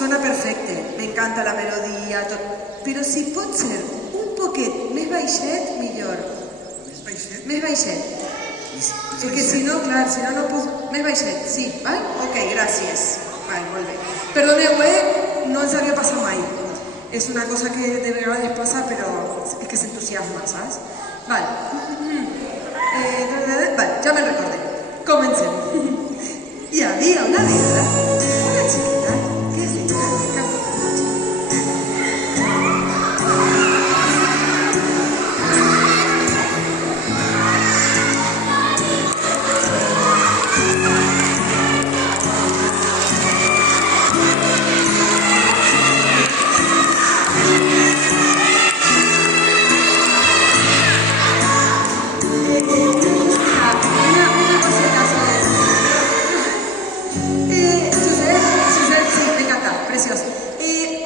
sona perfecte, m'encanta la melodia, tot. Però si pot ser un poquet més baixet, millor. Més baixet? Més baixet. Perquè si no, clar, si no, no puc... Més baixet, sí, val? Ok, gràcies. Val, molt bé. Perdoneu, no ens havia passat mai. És una cosa que de vegades passa, però és que s'entusiasma, saps? Val. Val, ja me'n recordé. Comencem. Hi havia una vegada una xiqueta que es deia Capucha.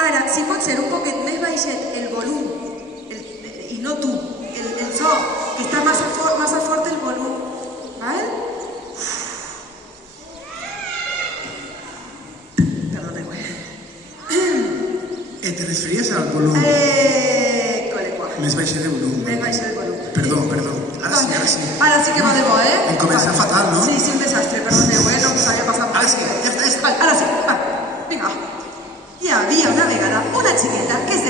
Ara, si pot ser un poquet més baixet el volum, i no tu, el so, que està massa fort el volum, val? Perdoneu, ¿Te referías al volum? Colegua. Més baixet de volum. Més baixet el volum. Perdó. Ara sí. Ara sí que va de bo, Em comença fatal, no? Sí, un desastre, perdoneu, no us havia passat mai. Ara sí, ja està. Val, ara sí, va, vinga. Hi havia una vegada una xiqueta que es